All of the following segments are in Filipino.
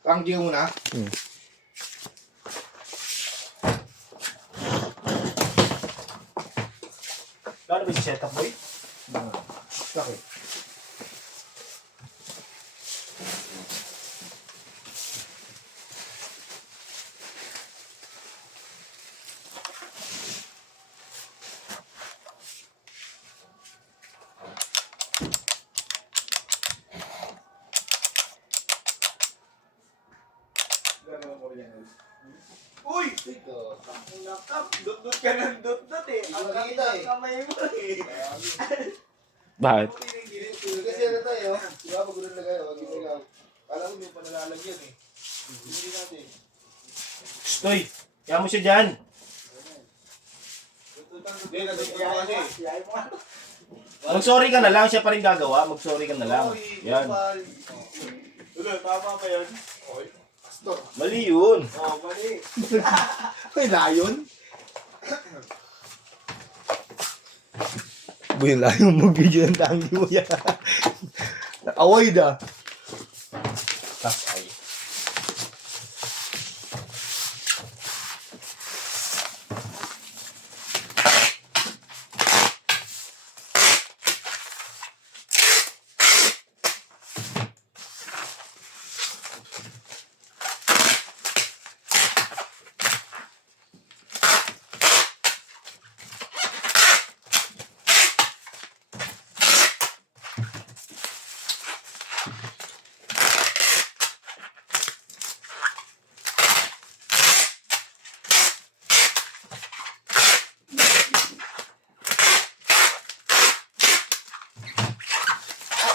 Panggi muna. Paano ba si setup boy? Bakit? Uy! Ang nakap, dut-dut ka ng dut-dut eh. Ang Nakikita kapit eh. ng kamay mo eh. Bakit? Kasi ano tayo, di ba pag gano'n na kayo, wag yung ikaw. Kala ko may panalalagyan eh. Hindi natin. Stoy! Kaya mo siya dyan! Hindi, natutuwa ko kasi. Siyay mo nga. Mag-sorry ka na lang, siya pa rin gagawa. Mag-sorry ka na lang. Yan. Tulo, tama ba yun? Okay. Pastor. Mali yun. Oo, mali. May layon? Boy, layo mag-video ng tangi mo yan. Away da. Tas ay.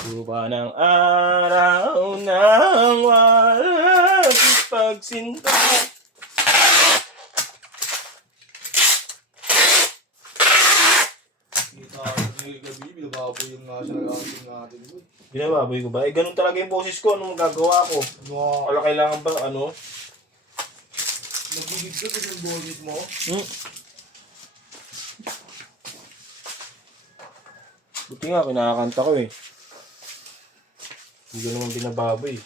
Suba ng araw ng walang pagsinta. Kita ko ng gabi, binababoy yung nasa ating natin. Binababoy ko ba? Eh, ganun talaga yung boses ko. Anong magagawa ko? Wala kailangan ba, ano? Nagigid ka yung boses mo. Buti nga, kinakanta ko eh. Hindi ko naman binababoy.